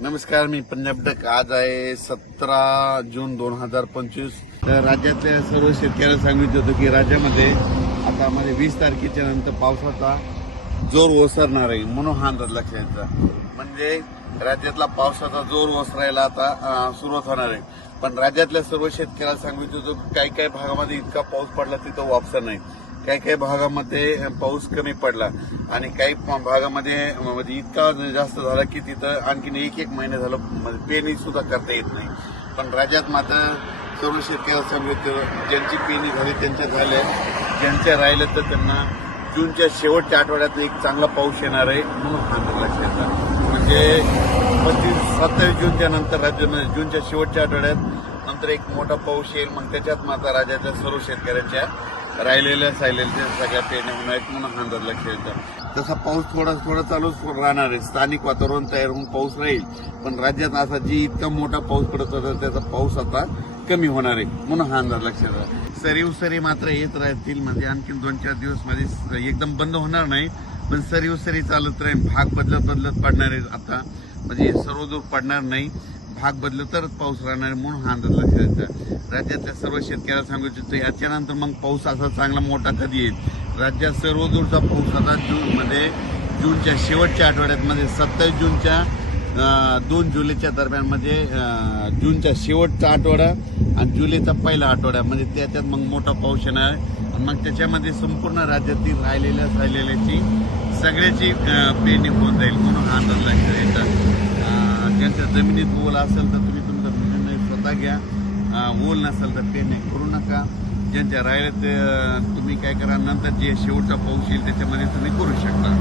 नमस्कार मी पंजाब डक. आज आहे सतरा जून दोन हजार पंचवीस. तर राज्यातल्या सर्व शेतकऱ्यांना सांगितलं होतं की राज्यामध्ये आता मध्ये वीस तारखेच्या नंतर पावसाचा जोर ओसरणार आहे म्हणून हा अंदाज लक्षात म्हणजे राज्यातला पावसाचा जोर ओसरायला आता सुरुवात होणार आहे. पण राज्यातल्या सर्व शेतकऱ्याला सांगू इच्छितो काही काही भागामध्ये इतका पाऊस पडला तिथं वापसा नाही. काही काही भागामध्ये पाऊस कमी पडला आणि काही भागामध्ये म्हणजे इतका जास्त झाला की तिथं आणखीन एक एक महिने झालं म्हणजे पेरणी सुद्धा करता येत नाही. पण राज्यात मात्र सर्व शेतकऱ्याला सांगितलं ज्यांची पेरणी झाली त्यांच्या झाल्या. ज्यांच्या राहिल्या तर त्यांना जूनच्या शेवटच्या आठवड्यात एक चांगला पाऊस येणार आहे म्हणून हा अंदाज लक्षात म्हणजे पंचवीस सत्तावीस जूनच्या नंतर राज्यामध्ये म्हणजे जूनच्या शेवटच्या आठवड्यात नंतर एक मोठा पाऊस येईल. मग त्याच्यात माता राज्याच्या सर्व शेतकऱ्यांच्या राहिलेल्या सायलेल्या सगळ्या पेरण्या होणार आहेत म्हणून हा अंदाज लक्षात येतात तसा पाऊस थोडा थोडा चालूच राहणार आहे. स्थानिक वातावरण तयार होऊन पाऊस राहील. पण राज्यात असा जी इतका मोठा पाऊस पडत होता त्याचा पाऊस आता कमी होणार आहे म्हणून हा अंदाज लक्षात सरी उसरी मात्र येत राहतील. म्हणजे आणखीन दोन चार दिवसमध्ये एकदम बंद होणार नाही. पण सरीव सरी चालत राहील भाग बदलत बदलत पडणार आहे आता. म्हणजे सर्वदूर पडणार नाही भाग बदलत तरच पाऊस राहणार आहे म्हणून हा अंदाज लक्षात राज्यातल्या सर्व शेतकऱ्याला सांगू इच्छितो याच्यानंतर मग पाऊस असा चांगला मोठा कधी येईल? राज्यात सर्वदूरचा पाऊस आता जूनमध्ये जूनच्या शेवटच्या आठवड्यात म्हणजे सत्तावीस जूनच्या दोन जुलैच्या दरम्यान म्हणजे जूनच्या शेवटचा आठवडा आणि जुलैचा पहिला आठवडा. म्हणजे त्याच्यात मग मोठा पाऊस येणार. आहे मग त्याच्यामध्ये संपूर्ण राज्यातील राहिलेल्या राहिलेल्याची सगळ्याची पेरणी होऊन जाईल म्हणून हा अंदाज लक्षात येतात ज्यांच्या जमिनीत ओल असेल तर तुम्ही तुमचा निर्णय स्वतः घ्या. ओल नसेल तर पेरणी करू नका. ज्यांच्या राहिल्या ते तुम्ही काय करा नंतर जे शेवटचा पाऊस येईल त्याच्यामध्ये तुम्ही करू शकता.